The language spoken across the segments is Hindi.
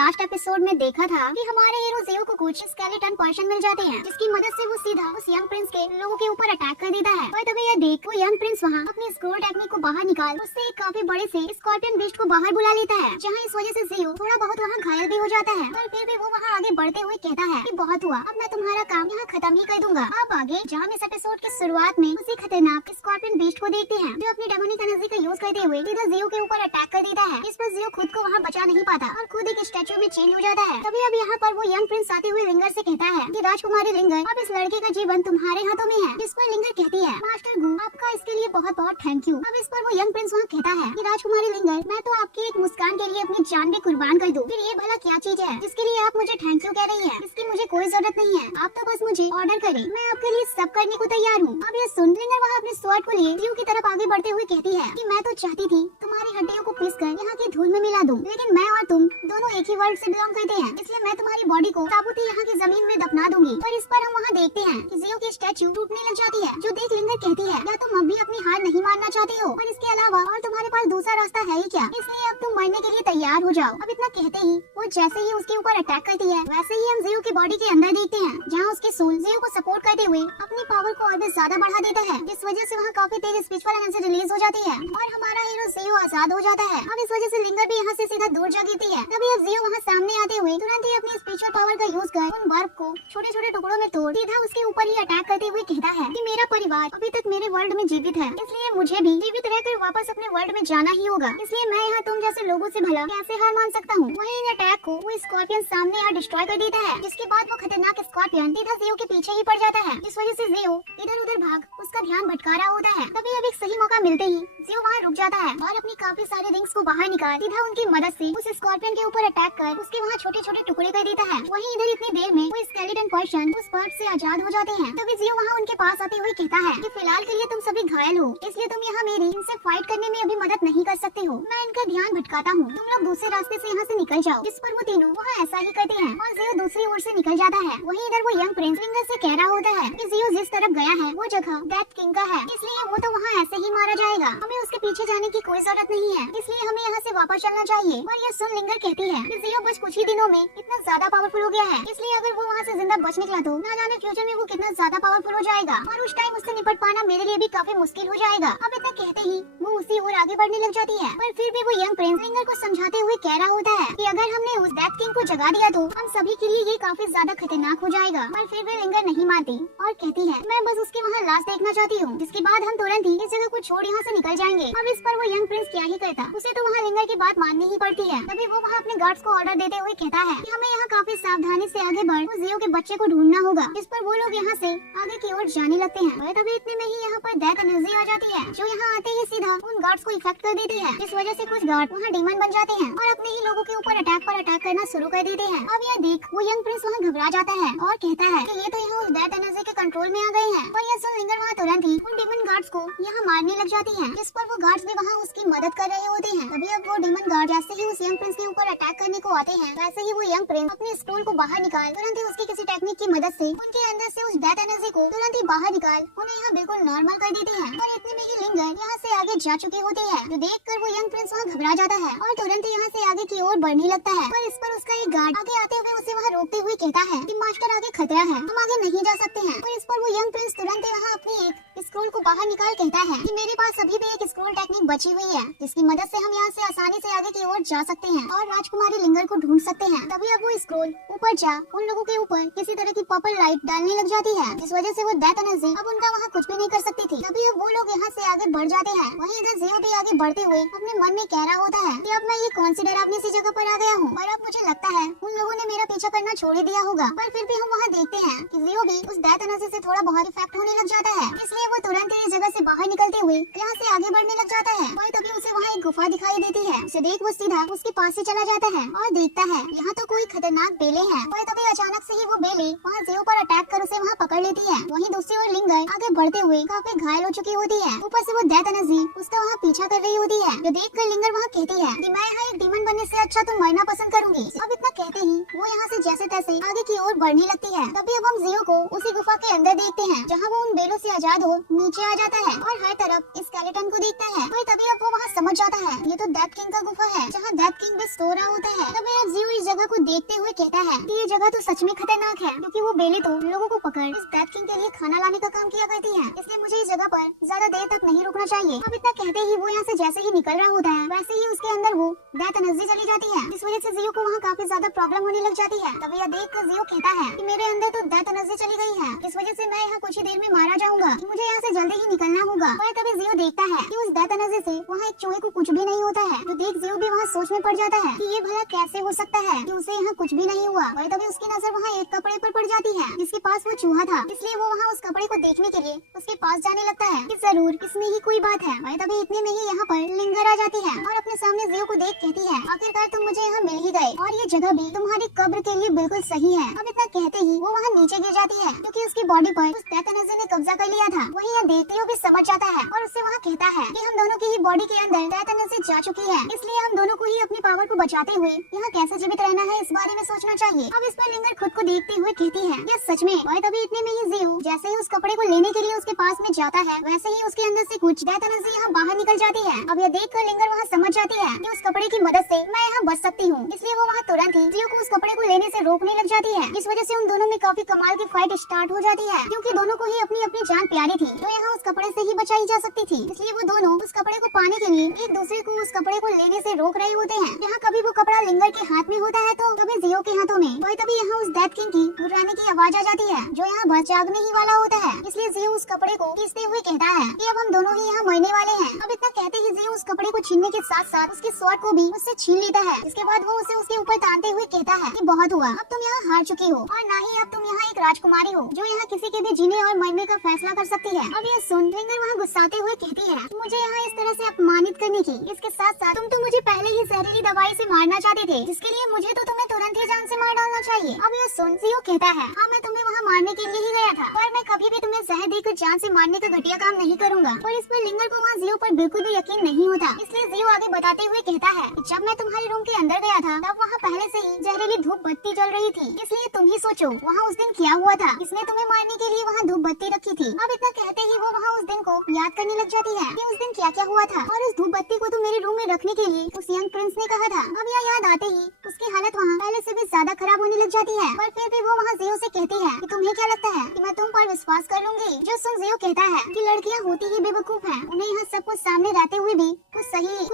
लास्ट एपिसोड में देखा था कि हमारे हीरो जियो को कुछ स्केलेटन पर्सन मिल जाते हैं, जिसकी मदद से वो सीधा उस यंग प्रिंस के लोगों के ऊपर अटैक कर देता है। और तभी यह देख वो यंग प्रिंस वहाँ अपनी स्क्रोल टेक्निक को बाहर निकाल उससे एक काफी बड़े से स्कॉर्पियन बीस्ट को बाहर बुला लेता है, जहाँ इस वजह से जियो थोड़ा बहुत वहाँ घायल भी हो जाता है। पर फिर भी वो वहाँ आगे बढ़ते हुए कहता है कि बहुत हुआ, अब मैं तुम्हारा काम यहाँ खत्म ही कर दूंगा। अब आगे जहाँ इस एपिसोड की शुरुआत में उसी खतरनाक स्कॉर्पियन बीस्ट को देखते हैं, जो अपनी डेमोनिक एनर्जी का यूज करते हुए सीधा जियो के ऊपर अटैक कर देता है। इस पर जियो खुद को वहाँ बचा नहीं पाता और खुद एक स्टैचू में चेंज हो जाता है। तभी अब यहाँ पर वो यंग प्रिंस आते हुए लिंगर से कहता है कि राजकुमारी लिंगर, अब इस लड़के का जीवन तुम्हारे हाथों में है। जिस पर लिंगर कहती है, मास्टर गु, आपका इसके लिए बहुत बहुत थैंक यू। अब इस पर वो यंग प्रिंस वहाँ कहता है कि राजकुमारी लिंगर, मैं तो आपकी एक मुस्कान के लिए अपनी जान भी कुर्बान कर दूं। फिर ये भला क्या चीज है जिसके लिए आप मुझे थैंक यू कह रही है? इसकी मुझे कोई जरूरत नहीं है, आप तो बस मुझे ऑर्डर करें, मैं आपके लिए सब करने को तैयार हूँ। अब ये सुन लिंगर वहाँ अपने स्वॉर्ड को लिए जियो की तरफ आगे बढ़ते हुए कहती है कि मैं तो चाहती थी तुम्हारी हड्डियों को पीस कर यहाँ की धूल में मिला दूं, लेकिन मैं और तुम दोनों एक ही वर्ल्ड से बिलोंग करते हैं, इसलिए मैं तुम्हारी बॉडी को ताबूत यहाँ की जमीन में दफना दूंगी। पर इस पर हम वहाँ देखते हैं कि जियो की स्टैचू टूटने लग जाती है, जो देख लिंगर कहती है, क्या तुम अब भी अपनी हार नहीं मानना चाहती हो? और इसके अलावा और तुम्हारे पास दूसरा रास्ता है ही क्या? इसलिए अब तुम मरने के लिए तैयार हो जाओ। अब इतना कहते ही वो जैसे ही उसके ऊपर अटैक करती है, वैसे ही हम जियो की बॉडी के अंदर देखते हैं, जहाँ उसके सोल जियो को सपोर्ट करते हुए अपनी पावर को और भी ज्यादा बढ़ा देता है, जिस वजह से वहाँ काफी तेज स्पिरिचुअल एनर्जी रिलीज हो जाती है और हमारा हीरो जियो आजाद हो जाता है। अब इस वजह से लिंगर भी यहाँ से सीधा दूर जा गिरती है। तभी अब जियो वहाँ सामने आते हुए तुरंत ही अपनी स्पिरिचुअल पावर का यूज कर उन बर्फ को छोटे छोटे टुकड़ों में तोड़ सीधा उसके ऊपर ही अटैक करते हुए कहता है कि मेरा परिवार अभी तक मेरे वर्ल्ड में जीवित है, इसलिए मुझे भी जीवित रहकर वापस अपने वर्ल्ड में जाना ही होगा। इसलिए मैं यहाँ तुम जैसे लोगों से भला कैसे हार मान सकता हूँ? वहीं इन अटैक को वो स्कॉर्पियन सामने यहाँ डिस्ट्रॉय कर देता है, जिसके बाद वो खतरनाक स्कॉर्पियन सीधा जियो के पीछे ही पड़ जाता है, जिस वजह से जियो इधर उधर भाग उसका ध्यान भटका रहा होता है। तभी अब एक सही मौका मिलते ही जियो वहाँ रुक जाता है और अपनी काफी सारे रिंग्स को बाहर निकाल सीधा उनकी मदद से उस स्कॉर्पियन के ऊपर अटैक कर उसके वहाँ छोटे छोटे टुकड़े कर देता है। वहीं इधर इतनी देर में वो स्केलेटन पर्सन उस बर्फ से आजाद हो जाते हैं। तभी जियो वहाँ उनके पास आते हुए कहता है कि फिलहाल के लिए तुम सभी घायल हो, इसलिए तुम यहाँ मेरी इनसे फाइट करने में अभी मदद नहीं कर सकते हो, मैं इनका ध्यान भटकाता हूँ, तुम लोग दूसरे रास्ते से यहाँ से निकल जाओ। जिस पर वो तीनों वहाँ ऐसा ही करते हैं और जियो दूसरी ओर से निकल जाता है। वहीं इधर वो यंग प्रिंस लिंगर से कह रहा होता है कि जियो जिस तरफ गया है वो जगह डेथ किंग का है, इसलिए वो तो वहाँ ऐसे ही मारा जाएगा, हमें उसके पीछे जाने की कोई जरूरत नहीं है, इसलिए हमें यहाँ से वापस चलना चाहिए। और ये सुन लिंगर कहती है कि जियो बस कुछ ही दिनों में इतना ज्यादा पावरफुल हो गया है, इसलिए अगर वो वहाँ से जिंदा बच निकला तो ना जाने फ्यूचर में वो कितना ज्यादा पावरफुल हो जाएगा और उस टाइम उससे निपट पाना मेरे लिए भी काफी मुश्किल हो जाएगा। अब इतना कहते ही वो उसी ओर आगे बढ़ने लग जाती है, पर फिर भी वो यंग प्रिंस लिंगर को समझाते हुए कह रहा होता है कि अगर हमने उस डेथ किंग को जगा दिया तो हम सभी के लिए ये काफी ज्यादा खतरनाक हो जाएगा। पर फिर भी लिंगर नहीं मानती और कहती है मैं बस उसके वहाँ लाश देखना चाहती हूँ, जिसके बाद हम तुरंत ही इस जगह को छोड़ यहाँ से निकल जाएंगे। अब इस पर वो यंग प्रिंस क्या ही करता, उसे तो वहाँ लिंगर की बात माननी ही पड़ती है। तभी वो वहाँ अपने गार्ड्स को ऑर्डर देते हुए कहता है कि हमें यहाँ काफी सावधानी से आगे बढ़ उस जियो के बच्चे को ढूंढना होगा। इस पर वो लोग यहाँ से आगे की ओर जाने लगते हैं और तभी इतने में ही यहाँ पर डेथ एनर्जी आ जाती है, जो यहाँ आते ही सीधा उन गार्ड्स को इफेक्ट कर देती है, इस वजह से कुछ गार्ड वहाँ डीमन बन जाते हैं और अपने ही लोगों के ऊपर अटैक करना शुरू कर देते हैं। अब यह देख वो यंग प्रिंस वहाँ घबरा जाता है और कहता है कि ये तो यहाँ उस डेथ एनर्जी के कंट्रोल में आ गए हैं। और यह सुन लिंगर वहाँ तुरंत ही उन डीमन गार्ड्स को यहाँ मारने लग जाती है, इस पर वो गार्ड्स भी वहाँ उसकी मदद कर रहे होते हैं। तभी अब वो डीमन गार्ड जैसे ही उस यंग प्रिंस के ऊपर अटैक करने को आते हैं, वैसे ही वो यंग प्रिंस अपने स्क्रोल को बाहर निकाल तुरंत ही उसकी किसी टेक्निक की मदद से उनके अंदर से उस डेथ एनर्जी को तुरंत ही बाहर निकाल उन्हें यहाँ बिल्कुल नॉर्मल कर देते हैं। और इतने में ही लिंगर यहाँ से आगे जा चुके होते हैं, जो देखकर वो यंग प्रिंस वहाँ घबरा जाता है और तुरंत ही यहाँ से आगे की ओर बढ़ने लगता है। पर इस पर उसका एक गार्ड आगे आते हुए उसे वहाँ रोकते हुए कहता है कि मास्टर आगे खतरा है, हम आगे नहीं जा सकते हैं। और इस पर वो यंग प्रिंस तुरंत ही वहाँ अपनी एक स्क्रोल को बाहर निकाल कहता है कि मेरे पास अभी भी एक स्क्रोल टेक्निक बची हुई है, जिसकी मदद से हम यहाँ से आसानी से आगे की ओर जा सकते हैं और राजकुमारी लिंगर को ढूंढ सकते हैं। तभी अब वो स्क्रोल ऊपर जा उन लोगों के ऊपर किसी तरह की पर्पल लाइट डालने लग जाती है, जिस वजह से वो डेथ एनर्जी अब उनका वहाँ कुछ भी नहीं कर सकती थी। तभी अब वो लोग यहाँ से आगे बढ़ जाते हैं। वहीं इधर जियो भी आगे बढ़ते हुए अपने मन में कह रहा होता है कि अब मैं ये कौन सी डरावनी सी जगह पर आ गया हूँ और अब मुझे लगता है उन लोगों ने मेरा पीछा करना छोड़ ही दिया होगा। पर फिर भी हम वहाँ देखते हैं कि जियो भी उस डेथ एनर्जी से थोड़ा बहुत इफेक्ट होने लग जाता है, इसलिए वो तुरंत ही इस जगह से बाहर निकलते हुए यहाँ से आगे बढ़ने लग जाता है। और तभी उसे वहाँ एक गुफा दिखाई देती है, उसे देख वो सीधा उसके पास से चला जाता है और देखता है यहाँ तो कोई खतरनाक बेले है। और तभी अचानक से ही वो बेले वहाँ जियो पर अटैक कर उसे वहाँ पकड़ लेती है। वहीं दूसरी ओर लिंगर आगे बढ़ते हुए काफी घायल हो चुकी होती है, ऊपर से वो डेथ एनर्जी उसका वहाँ पीछा कर रही होती है, जो देख कर लिंगर वहाँ कहती है कि मैं यहाँ एक डीमन बनने से अच्छा तो मरना पसंद करूंगी। अब इतना कहते ही वो यहाँ से जैसे तैसे आगे की ओर बढ़ने लगती है। तभी अब हम जियो को उसी गुफा के अंदर देखते हैं जहाँ वो उन बेलों से आजाद हो नीचे आ जाता है और हर तरफ स्केलेटन को देखता है। तो तभी अब वो वहाँ समझ जाता है ये तो डेथ किंग का गुफा है जहाँ डेथ किंग भी सो रहा होता है। तभी अब जियो इस जगह को देखते हुए कहता है कि ये जगह तो सच में खतरनाक है, क्योंकि वो बेले तो लोगों को पकड़ इस डेथ किंग के लिए खाना लाने का काम किया करती है, इसलिए मुझे इस जगह पर ज्यादा देर तक नहीं रुकना चाहिए। अब इतना कहते ही वो यहाँ से जैसे ही निकल रहा होता है वैसे ही उसके अंदर वो डेथ एनर्जी चली जाती है, जिस वजह से जियो को वहाँ काफी ज्यादा प्रॉब्लम होने लग जाती है। तभी यह देखकर जियो कहता है कि मेरे अंदर तो डेथ एनर्जी चली गई है, इस वजह से मैं यहाँ कुछ ही देर में मारा जाऊंगा, मुझे यहाँ से जल्दी ही निकलना होगा। और तभी जियो देखता है कि उस डेथ एनर्जी से वहाँ एक चूहे को कुछ भी नहीं होता है। तो देख जियो भी वहाँ सोच में पड़ जाता है कि ये भला कैसे हो सकता है कि उसे यहाँ कुछ भी नहीं हुआ। और तभी उसकी नजर वहाँ एक कपड़े पर पड़ जाती है जिसके पास वो चूहा था, इसलिए वो वहाँ उस कपड़े को देखने के लिए उसके पास जाने लगता है कि जरूर इसमें ही कोई बात है। और तभी इतने में ही यहाँ पर लिंगर आ जाती है और अपने सामने जियो को देख कहती है आखिरकार तुम मुझे यहाँ मिल ही गए और ये जगह भी तुम्हारी कब्र के लिए बिल्कुल सही है। अब इतना कहते ही वो वहाँ नीचे गिर जाती है क्योंकि उसकी बॉडी पर उस डेथ एनर्जी ने कब्जा कर लिया था। वहीं यह देखते हुए भी समझ जाता है और उससे वहाँ कहता है कि हम दोनों की ही बॉडी के अंदर डेथ एनर्जी जा चुकी है, इसलिए हम दोनों को ही अपनी पावर को बचाते हुए यहाँ कैसे जीवित रहना है इस बारे में सोचना चाहिए। अब इस पर लिंगर खुद को देखते हुए कहती है यह सच में। और तभी इतने में ही जियो जैसे ही उस कपड़े को लेने के लिए उसके पास में जाता है वैसे ही उसके अंदर से कुछ डेथ एनर्जी यहाँ बाहर निकल जाती है। अब यह देखकर लिंगर वहाँ समझ जाती है कि उस कपड़े की मदद से मैं यहाँ बच सकती हूँ, इसलिए वो वहाँ तुरंत ही जियो को उस कपड़े को लेने से रोकने लग जाती है। इस वजह से उन दोनों में काफी कमाल की फाइट स्टार्ट हो जाती है, क्योंकि दोनों को ही अपनी अपनी जान प्यारी थी जो यहाँ उस कपड़े से ही बचाई जा सकती थी, इसलिए वो दोनों उस कपड़े को पाने के लिए एक दूसरे को उस कपड़े को लेने से रोक रहे होते हैं। यहाँ कभी वो कपड़ा लिंगर के हाथ में होता है तो कभी जियो के हाथों में। वही तभी यहाँ उस डेथ किंग की गुर्राने की आवाज आ जाती है जो यहाँ बच जागने ही वाला होता है, इसलिए जियो उस कपड़े को खींचते हुए कहता है कि अब हम दोनों ही यहाँ मरने वाले हैं। अब इतना कहते ही जियो उस कपड़े को छीनने के साथ साथ उसके स्वॉर्ड को भी उससे छीन लेता है। इसके बाद वो उसे उसके ऊपर तानते हुए कहता है कि बहुत हुआ, अब तुम यहाँ हार चुकी हो और ना ही अब तुम यहाँ एक राजकुमारी हो जो यहाँ किसी के भी जीने और मरने का फैसला कर सकती है। अब ये सुन लिंगर वहाँ गुस्साते हुए कहती है मुझे यहाँ इस तरह से अपमानित करने की, इसके साथ साथ तुम तो मुझे पहले ही जहरीली दवाई से मारना चाहते थे, जिसके लिए मुझे तो तुम्हें तुरंत ही जान से मार डालना चाहिए। अब ये सुन जियो कहता है हाँ मैं तुम्हें वहाँ मारने के लिए ही गया था, पर मैं कभी भी तुम्हें जहर देकर जान से मारने का घटिया काम नहीं करूँगा। और इस पर लिंगर को वहाँ जियो पर बिल्कुल भी यकीन नहीं होता, इसलिए जियो आगे बताते हुए कहता है जब मैं तुम्हारे रूम के अंदर गया था तब वहाँ पहले से ही जहरीली धूप बत्ती जल रही थी, इसलिए तुम ही सोचो वहाँ उस दिन क्या हुआ था, इसने तुम्हें मारने के लिए वहाँ धूप बत्ती रखी थी। अब इतना कहते ही वो वहाँ उस दिन को याद करने लग जाती है कि उस दिन क्या क्या हुआ था और उस धूप बत्ती को तो मेरे रूम में रखने के लिए उस यंग प्रिंस ने कहा था। अब यह याद आते ही उसकी हालत वहाँ पहले से भी ज्यादा खराब होने लग जाती है, पर फिर भी वो वहाँ जियो से कहती है कि तुम्हें क्या लगता है कि मैं तुम पर विश्वास कर लूंगी। जो सुन जियो कहता है कि लड़कियाँ होती ही बेवकूफ हैं, उन्हें यहाँ सब कुछ सामने रहते हुए भी कुछ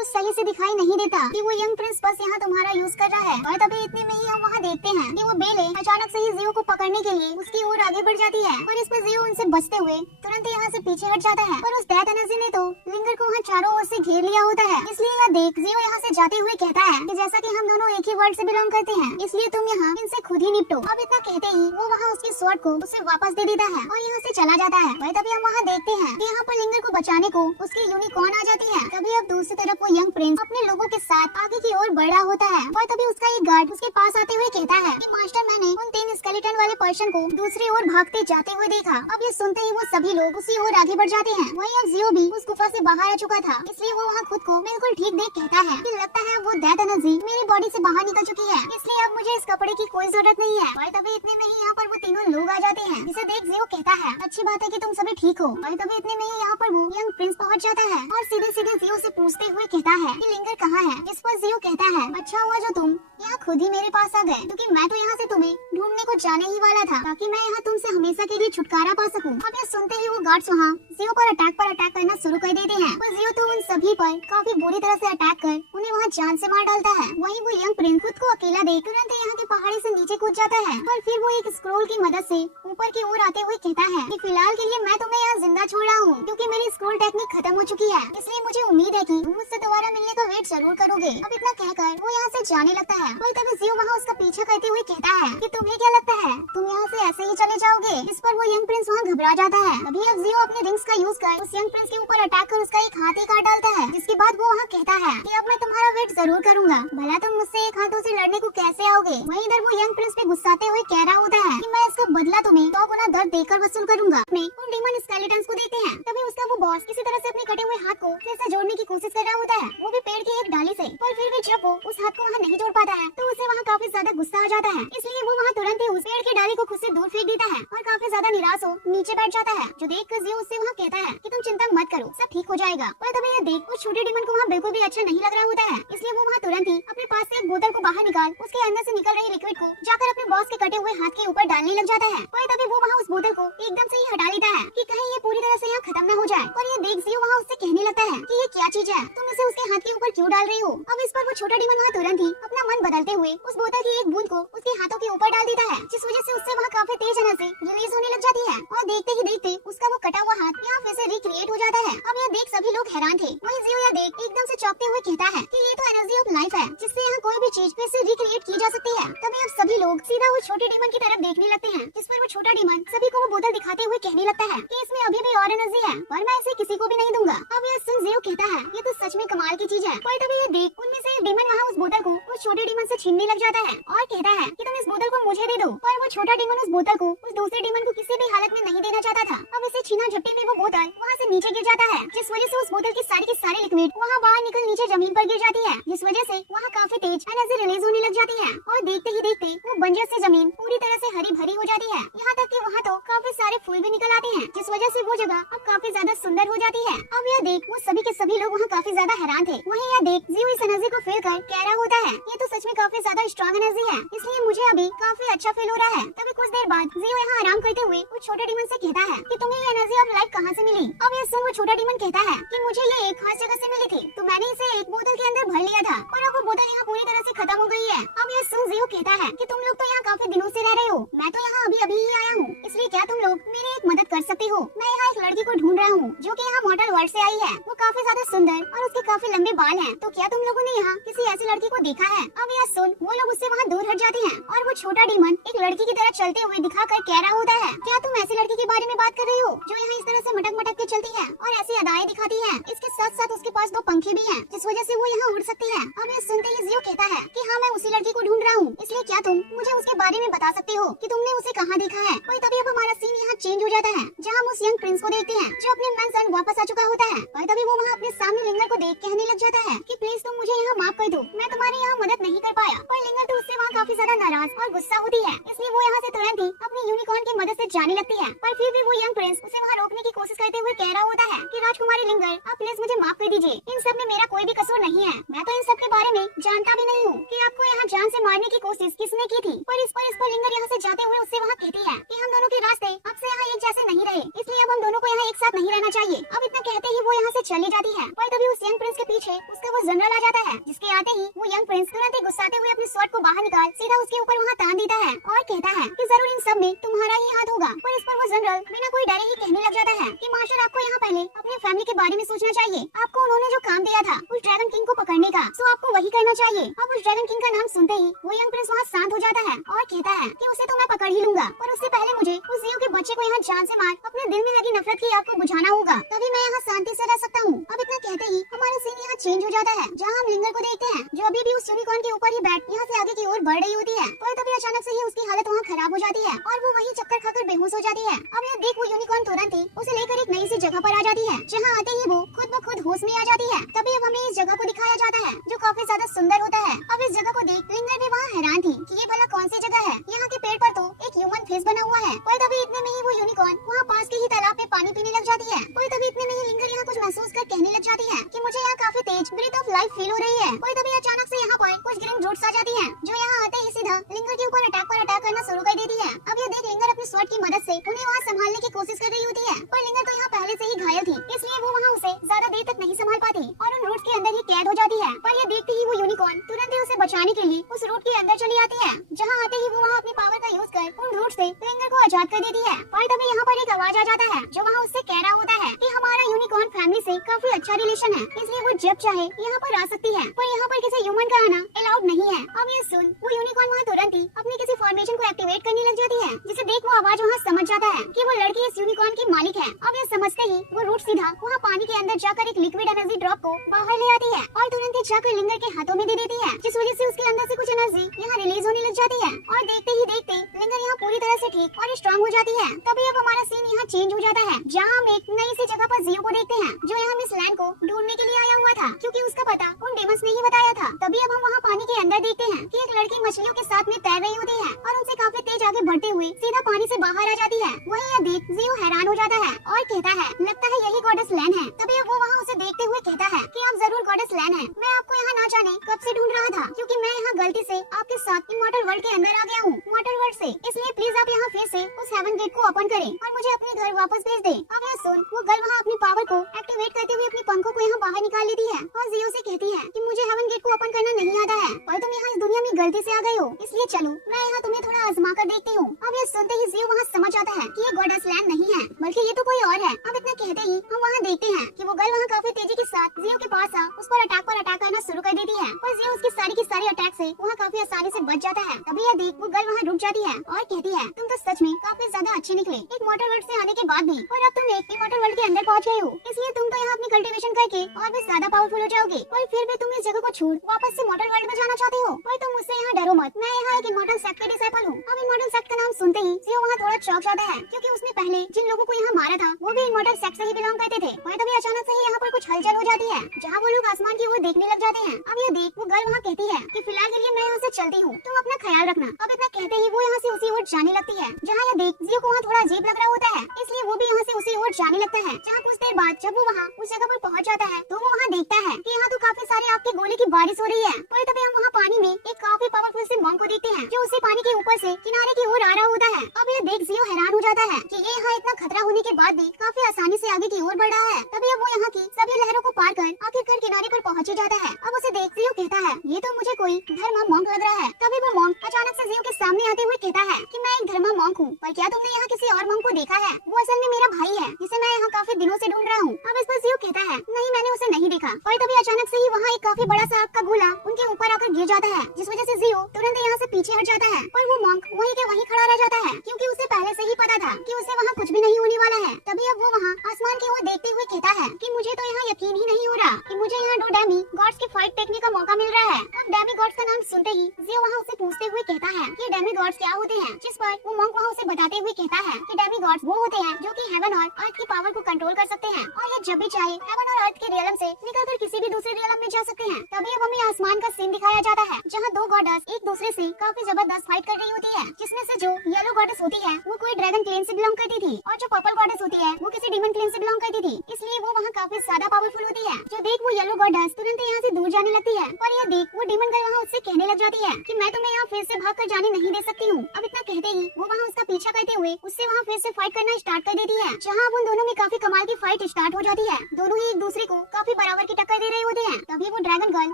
सही से दिखाई नहीं देता कि वो यंग प्रिंस बस यहाँ तुम्हारा यूज कर रहा है। और तभी इतने में ही हम वहाँ देखते हैं कि वो बेले अचानक से ही जियो को पकड़ने के लिए उसकी ओर आगे बढ़ जाती है और इस पर जियो उनसे बचते हुए तुरंत यहाँ से पीछे हट जाता है। और उस डेथ एनर्जी ने तो लिंगर को वहाँ चारों ओर से घेर लिया होता है, इसलिए यह देख जियो यहाँ से जाते हुए कहता है कि जैसा कि हम दोनों एक ही वर्ल्ड से बिलोंग करते हैं, इसलिए तुम यहाँ इनसे खुद ही निपटो। अब इतना कहते ही वो वहाँ उसके स्वॉर्ड को उसे वापस दे देता है और यहाँ से चला जाता है। वही तभी हम वहाँ देखते हैं कि यहाँ पर लिंगर को बचाने को उसकी यूनिकॉर्न आ जाती है। तभी अब दूसरी तरफ वो यंग प्रिंस अपने लोगों के साथ आगे की ओर बढ़ रहा होता है और तभी उसका एक गार्ड उसके पास आते हुए कहता है कि मास्टर मैंने उन 3 स्केलेटन वाले पर्सन को दूसरी ओर भागते जाते हुए देखा। अब ये सुनते ही वो सभी लोग उसी ओर आगे बढ़ जाते हैं। वहीं अब जियो भी उस गुफा से बाहर आ चुका था, इसलिए वो वहाँ खुद को बिल्कुल ठीक देख कहता है कि लगता है वो डेथ एनर्जी मेरी बॉडी से बाहर निकल चुकी है, इसलिए अब मुझे इस कपड़े की कोई जरूरत नहीं है। और तभी इतने में ही यहाँ पर वो तीनों लोग आ जाते हैं, जिसे देख जियो कहता है अच्छी बात है कि तुम सभी ठीक हो। और तभी इतने में ही यहाँ पर वो यंग प्रिंस पहुँच जाता है और सीधे सीधे जियो से पूछते हुए कहता है कि लिंगर कहाँ है। इस पर जियो कहता है अच्छा हुआ जो तुम यहाँ खुद ही मेरे पास आ गए, क्योंकि मैं तो यहाँ से तुम्हें ढूंढने को जाने ही वाला था ताकि मैं यहाँ तुमसे हमेशा के लिए छुटकारा पा सकूं। अब ये सुनते ही वो गार्ड्स वहाँ जियो पर अटैक करना शुरू कर देते हैं और जियो तो उन सभी पर काफी बुरी तरह से अटैक कर उन्हें वहाँ जान से मार डालता है। वहीं वो यंग प्रिंस खुद को अकेला देख तुरंत यहाँ के पहाड़ी से नीचे कूद जाता है और फिर वो एक स्क्रोल की मदद से ऊपर की ओर आते हुए कहता है कि फिलहाल के लिए मैं तुम्हें यहाँ जिंदा छोड़ रहा हूँ, क्योंकि मेरी स्क्रोल टेक्निक खत्म हो चुकी है, इसलिए मुझे उम्मीद है कि तुम मुझसे दोबारा मिलने का वेट जरूर करोगे। अब इतना कहकर वो यहाँ से जाने लगता है और तभी जियो वहाँ उसका पीछा करते हुए कहता है कि तुम्हें क्या लगता है तुम यहाँ से ऐसे ही चले जाओगे। इस पर वो यंग प्रिंस वहाँ घबरा जाता है। अभी अब जियो अपने रिंग्स का यूज कर उस यंग प्रिंस के ऊपर अटैक कर उसका एक हाथ ही काट डालता है, जिसके बाद वो वहाँ कहता है कि अब मैं तुम्हारा वेट जरूर करूंगा, भला तुम मुझसे एक हाथों से लड़ने को कैसे आओगे। वहीं इधर वो यंग प्रिंस पे गुस्साते हुए कह रहा होता है कि मैं इसका बदला तुम्हें 100 गुना दर्द देकर वसूल करूंगा। अपने उन डीमन स्केलेटन्स को देते हैं। तभी उसका वो बॉस किसी तरह से अपने कटे हुए हाथ को फिर से जोड़ने की कोशिश कर रहा होता है, वो भी पेड़ की एक डाली से, पर फिर भी जब वो उस हाथ को वहाँ नहीं जोड़ पाता है तो उसे वहाँ काफी ज्यादा गुस्सा आ जाता है, इसलिए वो वहाँ तुरंत ही उस पेड़ की डाली को खुद से दूर फेंक देता है और काफी ज्यादा निराश हो नीचे बैठ जाता है। जो देखकर जियो उससे वहाँ कहता है कि तुम चिंता मत करो, सब ठीक हो जाएगा। और तभी यह देख उस छोटे डीमन को वहाँ बिल्कुल भी अच्छा नहीं लग रहा होता है, इसलिए वो वहाँ तुरंत ही अपने पास से एक बोतल को बाहर निकाल उसके अंदर से निकल रही लिक्विड को जाकर अपने बॉस के कटे हुए हाथ के ऊपर डालने लग जाता है। और तभी वो वहाँ उस बोतल को एकदम से ही हटा लेता है कि कहीं ये पूरी तरह से यहाँ खत्म न हो जाए। और ये देख जियो वहाँ उससे कहने लगता है कि ये क्या चीज है, तुम इसे उसके हाथ के ऊपर क्यों डाल रही हो। अब इस पर वो छोटा डीमन वहाँ तुरंत ही अपना मन बदलते हुए उस बोतल की एक बूंद को उसके हाथों के ऊपर डाल देता है, जिस वजह से उससे वहाँ काफी तेज एनर्जी रिलीज होने लग जाती है। और देखते ही देखते उसका वो कटा हुआ हाथ यहाँ फिर से रिक्रिएट हो जाता है। अब यह देख सभी लोग हैरान थे। वहीं जियो यह देख एकदम से चौंकते हुए कहता है कि ये तो एनर्जी ऑफ लाइफ है, जिससे यहाँ कोई भी चीज फिर से रिक्रिएट की जा सकती है। तभी अब सभी लोग सीधा उस छोटे डीमन की तरफ देखने लगते हैं, जिस पर वो छोटा डीमन सभी को वो बोतल दिखाते हुए कहने लगता है कि इसमें अभी भी और एनर्जी है, पर मैं इसे किसी को भी नहीं दूंगा। अब यह सुन जियो कहता है ये तो सच में कमाल की चीज है। पर तभी ये देख उनमें से एक डीमन वहाँ उस बोतल को उस छोटे डीमन से छीनने लग जाता है और कहता है कि तुम इस बोतल को मुझे दे दो। पर वो छोटा डीमन उस बोतल को उस दूसरे डीमन को किसी भी हालत में नहीं देना चाहता था। अब इसे छीना झपटी में वो बोतल वहाँ से नीचे गिर जाता है, जिस वजह से उस बोतल की सारी लिक्विड वहाँ बाहर निकल नीचे जमीन पर गिर जाती है, जिस वजह से वहाँ काफी तेज एनर्जी रिलीज होने लग जाती है। और देखते ही देखते वो बंजर से जमीन पूरी तरह से हरी भरी हो जाती है, यहाँ तक कि वहाँ तो काफी सारे फूल भी निकल आते हैं, जिस वजह से वो जगह अब काफी ज्यादा सुंदर हो जाती है। अब यह देख वो सभी के सभी लोग वहाँ काफी ज्यादा हैरान थे। वहीं यह देख जियो इस एनर्जी को फील कर कह रहा होता है ये तो सच में काफी ज्यादा स्ट्रॉन्ग एनर्जी है, इसलिए मुझे अभी काफी अच्छा फील हो रहा है। तभी कुछ देर बाद जियो यहाँ आराम करते हुए उस छोटे डीमन से कहता है कि तुम्हें ये एनर्जी ऑफ लाइफ कहाँ से मिली। अब यह सुन वो छोटा डीमन कहता है कि मुझे ये एक खास जगह से मिली थी, तो मैंने इसे एक बोतल के अंदर भर लिया था और अब वो बोतल यहाँ पूरी तरह से खत्म हो गई है। अब यह सुन जियो कहता है कि तुम लोग तो यहाँ काफी दिनों से रह रहे हो, मैं तो यहाँ अभी ही आया हूँ, इसलिए क्या तुम लोग मेरी एक मदद कर सकते हो। मैं यहाँ एक लड़की को ढूंढ रहा हूँ जो कि यहाँ मॉडल वर्ल्ड से आई है, वो काफी ज्यादा सुंदर और उसके काफी लंबे बाल हैं, तो क्या तुम लोगों ने यहाँ किसी ऐसी लड़की को देखा है। अब यह सुन वो लोग उससे वहाँ दूर हट जाते हैं और वो छोटा डीमन एक लड़की की तरह चलते हुए दिखाकर कह रहा होता है क्या तुम ऐसी लड़की के बारे में बात कर रही हो जो यहाँ इस तरह से मटक मटक के चलती है और ऐसी अदाएं दिखाती है, इसके साथ साथ उसके पास 2 पंखे भी हैं, जिस वजह से वो यहाँ उड़ सकती है। अब यह सुनते ही जियो कहता है कि हाँ मैं उसी लड़की को ढूंढ रहा हूँ, इसलिए क्या तुम मुझे उसके बारे में बता सकते हो कि तुमने उसे कहाँ देखा है। और तभी अब हमारा सीन यहाँ चेंज हो जाता है, जहाँ हम उस यंग प्रिंस को देखते हैं जो अपने मेंशन वापस आ चुका होता है। और तभी वो वहाँ अपने सामने लिंगर को देख कहने लग जाता है कि प्लीज तुम मुझे यहाँ माफ कर दो, मैं तुम्हारी यहाँ मदद नहीं कर पाया। पर लिंगर तो उससे वहाँ काफी ज्यादा नाराज और गुस्सा होती है, इसलिए वो यहाँ से तुरंत ही अपनी यूनिकॉर्न की मदद से जाने लगती है। पर फिर भी वो यंग प्रिंस उसे वहाँ रोकने की कोशिश करते हुए कह रहा होता है कि राजकुमारी लिंगर आप प्लीज मुझे माफ कर दीजिए, इन सब में मेरा कोई भी कसूर नहीं है, मैं तो इन सब के बारे में जानता भी नहीं हूँ कि आपको यहाँ जान से मारने की कोशिश किसने की थी। पर इस पर लिंगर यहाँ से जाते हुए उससे वहाँ कहती है कि हम दोनों के रास्ते अब से यहाँ एक जैसे नहीं रहे, इसलिए अब हम दोनों को यहाँ एक साथ नहीं रहना चाहिए। अब इतना कहते ही वो यहाँ से चली जाती है। पर तभी उस यंग प्रिंस के पीछे उसका वो जनरल आ जाता है, जिसके आते ही वो यंग प्रिंस तुरंत ही गुस्साते हुए अपने स्वॉर्ड को बाहर निकाल सीधा उसके ऊपर वहाँ तान देता है और कहता है कि जरूर इन सब में तुम्हारा ही हाथ होगा। पर इस पर वो जनरल बिना कोई डरे ही कहने लग जाता है कि मास्टर आपको यहाँ पहले अपने फैमिली के बारे में सोचना चाहिए, आपको उन्होंने जो काम दिया था उस ड्रैगन किंग को पकड़ने का, सो आपको वही करना चाहिए। अब उस ड्रैगन किंग का नाम सुनते ही वो यंग प्रिंस वहाँ शांत हो जाता है और कहता है कि उसे तो मैं पकड़ ही लूंगा, पर उससे पहले मुझे उस जियो के बच्चे को यहाँ जान से मार अपने दिल में लगी नफरत की आग को बुझाना होगा, तभी मैं यहाँ शांति से रह सकता हूँ। अब इतना कहते ही हमारा सीन यहाँ चेंज हो जाता है, जहाँ हम लिंगर को देखते हैं जो अभी भी उस यूनिकॉर्न के ऊपर ही बैठ यहाँ से आगे की ओर बढ़ रही होती है। पर तभी अचानक से ही उसकी हालत वहाँ खराब हो जाती है और वो वहीं चक्कर खाकर बेहोश हो जाती है। अब यह देख वो यूनिकॉर्न तुरंत ही उसे लेकर एक नई सी जगह पर आ जाती है, जहाँ आते ही वो खुद ब खुद होश में आ जाती है। तभी अब हमें इस जगह को दिखाया जाता है जो काफी ज्यादा सुंदर होता है। अब इस जगह को देख लिंगर भी वहाँ हैरान थी कि ये भला कौन सी जगह है, यहाँ के पेड़ पर तो एक ह्यूमन फेस बना हुआ है। पर तभी इतने में ही वो यूनिकॉर्न वहाँ पास के ही तालाब में पानी पीने लग जाती है। पर तभी इतने में ही लिंगर यहाँ कुछ महसूस कर कहने लग जाती है कि मुझे यहाँ काफी तेज ब्रीथ ऑफ लाइफ फील हो रही है। पर तभी अचानक से यहाँ पर कुछ ग्रीन रूट्स आ जाती है जो यहाँ आते ही सीधा लिंगर के ऊपर अटैक करना शुरू कर देती है। अब ये देख लिंगर अपनी स्वॉर्ड की मदद से उन्हें वहाँ संभालने की कोशिश कर रही होती है, पर लिंगर तो यहाँ पहले से ही घायल थी, इसलिए वो वहाँ उसे ज्यादा देर तक नहीं संभाल पाती और उन रूट्स के अंदर ही कैद हो जाती है। पर ये देखते ही वो यूनिकॉर्न तुरंत ही उसे बचाने के लिए उस रूट के अंदर चली आती है, जहाँ आते ही वो वहाँ अपनी पावर का यूज कर उन रूट से लिंगर को आजाद कर देती है। पर तभी यहाँ पर एक आवाज आ जाता है जो वहाँ उससे कह रहा होता है कि हमारा यूनिकॉर्न फैमिली से काफी अच्छा रिलेशन है, इसलिए वो जब चाहे यहाँ पर आ सकती है, पर यहाँ पर किसी ह्यूमन का आना अलाउड नहीं है। अब ये सुन वो यूनिकॉर्न वहाँ तुरंत ही अपनी किसी फॉर्मेशन को एक्टिवेट करने लग जाती है, जिसे देख वो आवाज वहाँ समझ जाता है कि वो लड़की इस यूनिकॉर्न की मालिक है। अब ये समझते ही वो रूट सीधा वहाँ पानी के अंदर जाकर एक लिक्विड एनर्जी ड्रॉप को बाहर ले आती है और तुरंत ही जाकर लिंगर के हाथों में दे देती है, जिस वजह से उसके अंदर से कुछ एनर्जी यहाँ रिलीज होने लग जाती है और देखते ही देखते लिंगर यहाँ पूरी तरह से ठीक और स्ट्रॉन्ग हो जाती है। तभी अब हमारा सीन यहाँ चेंज हो जाता है, जहाँ हम एक नई सी जगह पर जियो को देखते हैं जो यहाँ मिस लैंड को ढूंढने के लिए आया हुआ था, क्योंकि उसका पता उन डेमंस ने ही बताया था। तभी अब हम वहाँ पानी के अंदर देखते हैं हैं कि एक लड़की मछलियों के साथ में तैर रही होती है और उनसे काफी तेज आगे बढ़ते हुए सीधा पानी से बाहर आ जाती है। वहीं यह देख जियो हैरान हो जाता है और कहता है लगता है यही गॉडेस लैन है। तभी वो वहाँ उसे देखते हुए कहता है कि आप जरूर गॉडेस लैन है। मैं आपको यहाँ ना जाने कब से ढूंढ रहा था, क्योंकि मैं यहाँ गलती से आपके साथ इमॉर्टल वर्ल्ड के अंदर आ गया हूँ, मॉर्टल वर्ल्ड से। इसलिए प्लीज आप यहाँ फिर से उस हेवन गेट को ओपन करें और मुझे अपने घर वापस भेज दें। अब यह सुन वो गर्ल वहाँ अपनी पावर को एक्टिवेट करते हुए अपनी पंखों को यहाँ बाहर निकाल लेती है और जियो से कहती है कि मुझे हेवन गेट को ओपन करना नहीं आता है और तुम यहाँ इस दुनिया में गलती से आ गए हो, इसलिए चलो मैं यहाँ तुम्हें थोड़ा आजमा कर देखती हूँ। अब यह सुनते ही जियो वहाँ समझ आता है कि ये गॉडेस लैंड नहीं है बल्कि ये तो कोई और है। अब इतना कहते ही हम वहाँ देखते हैं कि वो गर्ल वहाँ काफी तेजी के साथ जियो के पास आ उस पर अटैक करना शुरू कर देती है और जियो उसकी सारी की सारी अटैक से वहाँ काफी आसानी से बच जाता है। तभी यह देख वो गर्ल वहाँ रुक जाती है और कहती है तुम तो सच में काफी ज्यादा अच्छे निकले एक मॉर्टल वर्ल्ड से आने के बाद भी, और अब तुम एक इमॉर्टल वर्ल्ड के अंदर पहुँच गए हो, इसलिए तुम तो यहाँ अपनी कल्टीवेशन करके और भी ज्यादा पावरफुल हो जाओगे। और फिर भी तुम इस जगह को छोड़ वापस से मॉर्टल वर्ल्ड में जाना चाहते हो। और तुम मुझसे यहाँ डरो मत, मैं यहाँ एक इमॉर्टल सेक्ट का डिसाइपल हूँ। अब इमॉर्टल सेक्ट का नाम सुनते ही जियो वहाँ थोड़ा चौंक जाता है, क्योंकि उसने पहले जिन लोगों को यहाँ मारा था वो भी इमॉर्टल सेक्ट से ही बिलोंग करते थे। और तभी अचानक से ही यहाँ पर कुछ हलचल हो जाती है, जहाँ वो लोग आसमान की ओर देखने लग जाते हैं। अब ये देख वो गर्ल वहाँ कहती है कि फिलहाल के लिए मैं यहाँ से चलती हूँ, तुम अपना ख्याल रखना। अब इतना कहते ही वो यहाँ से उसी ओर जाने लगती है, जहाँ यह देख जियो को वहाँ थोड़ा अजीब लग रहा होता है, इसलिए वो भी यहाँ से उसी ओर जाने लगता है। जहाँ कुछ देर बाद जब वो वहाँ उस जगह पर पहुँच जाता है तो वो वहाँ देखता है कि यहाँ तो काफी सारे आपके गोले की बारिश हो रही है। और तभी हम वहाँ पानी में एक काफी पावरफुल से मॉन्क को देखते हैं जो उसी पानी के ऊपर से किनारे की ओर आ रहा होता है। अब ये देख जियो हैरान हो जाता है कि ये यहाँ इतना खतरा होने के बाद भी काफी आसानी से आगे की ओर बढ़ रहा है। तभी अब वो यहाँ की सभी लहरों को पार कर आखिरकार किनारे पर पहुँच जाता है। अब उसे देख जियो कहता है ये तो मुझे कोई धर्मा मॉन्क लग रहा है। तभी वो मॉन्क अचानक से जियो के सामने आते हुए कहता है कि मैं एक धर्मा मॉन्क हूँ, पर क्या तुमने यहाँ किसी और मॉन्क को देखा है? वो असल में मेरा भाई है जिसे मैं यहाँ काफी दिनों से ढूंढ रहा हूँ। अब इस पर जियो कहता है नहीं मैंने उसे नहीं देखा। और तभी अचानक से ही वहाँ एक काफी बड़ा सा आग का गोला उनके ऊपर आकर गिर जाता है, जिस वजह से जियो तुरंत यहाँ से पीछे हट जाता है और वो मॉन्क वहीं के वहीं खड़ा रह जाता है, क्योंकि उसे पहले से ही पता था कि उसे वहाँ कुछ भी नहीं होने वाला है। तभी अब वो वहाँ आसमान की ओर देखते हुए कहता है कि मुझे तो यहाँ यकीन ही नहीं हो रहा कि मुझे यहाँ 2 डेमी गॉड्स की फाइट देखने का मौका मिल रहा है। अब डेमी गॉड्स का नाम सुनते ही जियो वहाँ उसे पूछते हुए कहता है कि डेमी गॉड्स क्या होते हैं, जिस पर वो मॉन्क वहाँ उसे बताते हुए कहता है कि डेमी गॉड्स वो होते हैं जो कि हेवन और अर्थ की पावर को कंट्रोल कर सकते हैं और ये जब भी चाहे हेवन और अर्थ के रियलम से निकलकर किसी भी दूसरे रियलम में जा सकते हैं। तभी अब हमें आसमान का सीन दिखाया जाता है, जहाँ 2 गॉडेस एक दूसरे से काफी जबरदस्त फाइट कर रही होती है, जिसमें से जो येलो गॉडेस होती है वो कोई ड्रैगन क्लेन से बिलोंग करती थी और जो पर्पल गॉडेस होती है वो किसी डीमन क्लेन से बिलोंग करती थी, इसलिए वो वहाँ काफी ज्यादा पावरफुल होती है। जो देख वो येलो गॉडेस तुरंत यहाँ से दूर जाने लगती है और यह देख वो डीमन गर्ल वहाँ उससे कहने लग जाती है कि मैं तुम्हें यहाँ फिर से भाग कर जाने नहीं दे सकती हूँ। अब इतना कहते ही वो वहाँ उसका पीछा करते हुए उससे वहाँ फिर से फाइट करना स्टार्ट कर देती है, जहाँ उन दोनों में काफी कमाल की फाइट स्टार्ट हो जाती है। दोनों ही एक दूसरे को काफी बराबर की टक्कर दे रहे होते हैं। तभी वो ड्रैगन गर्ल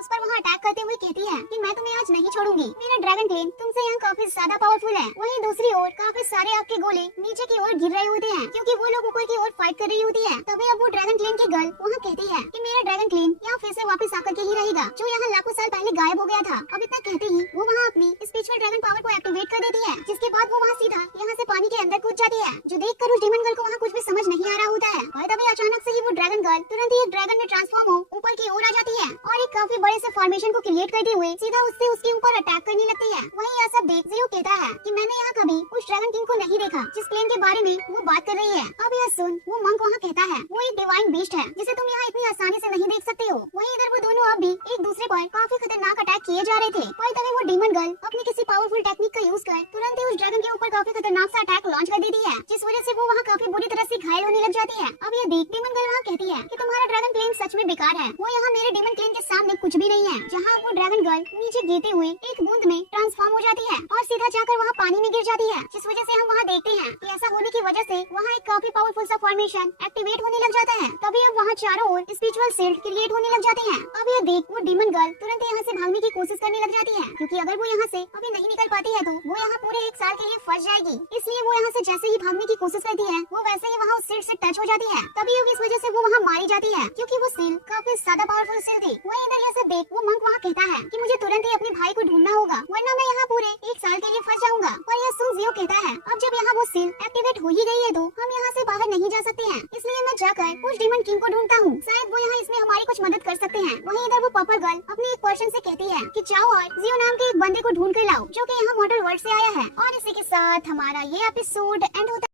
उस पर वहाँ अटैक करते हुए कहती है कि मैं तुम्हें आज नहीं छोड़ूंगी, मेरा ड्रैगन क्लेन तुमसे यहाँ काफी ज्यादा पावरफुल है। वहीं दूसरी ओर काफी सारे आपके गोले नीचे की ओर गिर रहे होते हैं, क्योंकि वो लोग ऊपर की ओर फाइट कर रही होती है। तभी अब वो ड्रैगन क्लेन की गर्ल वहाँ कहती है कि मेरा ड्रैगन क्लेन यहाँ फिर से वापस आकर के ही रहेगा, जो यहाँ लाखों साल पहले गायब हो गया था। अब इतना कहते ही वो वहाँ अपनी स्पिरिचुअल ड्रैगन पावर को एक्टिवेट कर देती है, जिसके बाद वो वहाँ सीधा यहाँ से पानी के अंदर कूद जाती है, जो देखकर उस डीमन गर्ल को वहाँ कुछ भी समझ नहीं आ रहा होता है। और तभी अचानक से ही वो ड्रैगन गर्ल तुरंत ही एक ड्रैगन में ट्रांसफॉर्म हो ऊपर की ओर आ जाती है और एक काफी बड़े से फॉर्मेशन को क्रिएट करते हुए सीधा उससे उसके ऊपर अटैक करने लगती है। वहीं यह सब देख जियो कहता है कि मैंने यहाँ कभी उस ड्रैगन किंग को नहीं देखा जिस प्लेन के बारे में वो बात कर रही है। अब यह सुन वो मंक वहाँ कहता है वो एक डिवाइन बीस्ट है जिसे तुम यहाँ इतनी आसानी से नहीं देख सकते हो। वहीं इधर वो दोनों अब भी एक दूसरे पर काफी खतरनाक अटैक किए जा रहे थे। वहीं तभी वो डीमन गर्ल अपनी किसी पावरफुल टेक्निक का यूज कर तुरंत ही उस ड्रैगन के ऊपर काफी खतरनाक सा अटैक लॉन्च कर देती है, जिस वजह से वो वहाँ काफी बुरी तरह से घायल होने लग जाती है। अब ये देख डीमन गर्ल वहाँ कहती है कि तुम्हारा ड्रैगन प्लेन सच में बेकार है, वो यहाँ मेरे डीमन प्लेन के सामने कुछ भी नहीं है। जहाँ वो ड्रैगन गर्ल नीचे गिरते हुए एक बूंद में ट्रांसफॉर्म हो जाती है और सीधा जाकर वहाँ पानी में गिर जाती है, जिस वजह से हम वहाँ देखते हैं कि ऐसा होने की वजह से वहाँ एक काफी पावरफुल सा फॉर्मेशन एक्टिवेट होने लग जाता है। तभी अब वहाँ चारों ओर स्पिरिचुअल शील्ड क्रिएट होने लग जाते हैं। अब ये देख वो डीमन गर्ल तुरंत यहाँ से भागने की कोशिश करने लग जाती है, क्योंकि अगर वो यहाँ से अभी नहीं निकल पाती है तो वो यहाँ पूरे 1 साल के लिए फंस जाएगी। इसलिए वो यहाँ से जैसे ही भागने की कोशिश करती है वो वैसे ही वहाँ उस शील्ड से टच हो जाती है। तभी अब इस वजह से वो वहाँ मारी जाती है, क्योंकि वो शील्ड काफी ज्यादा पावरफुल शील्ड थी। वहीं इधर ये सब देख वो मंक वहाँ कहता है कि मुझे तुरंत ही अपने भाई को ढूंढना होगा, वरना मैं यहाँ पूरे 1 साल के लिए फंस जाऊंगा। और यह सुन जियो कहता है अब जब यहाँ वो शील्ड एक्टिवेट हो ही गई है तो हम यहाँ से बाहर नहीं जा सकते हैं, इसलिए मैं जाकर उस डीमन किंग को ढूंढता हूँ, शायद वो यहाँ इसमें हमारी कुछ मदद कर सकते हैं। वहीं इधर वो पर्पल गर्ल अपने एक पर्सन से कहती है कि जाओ और जियो नाम के एक बंदे को ढूंढ कर लाओ जो कि यहाँ मॉर्टल वर्ल्ड से आया है। और इसी के साथ हमारा ये एपिसोड एंड होता है।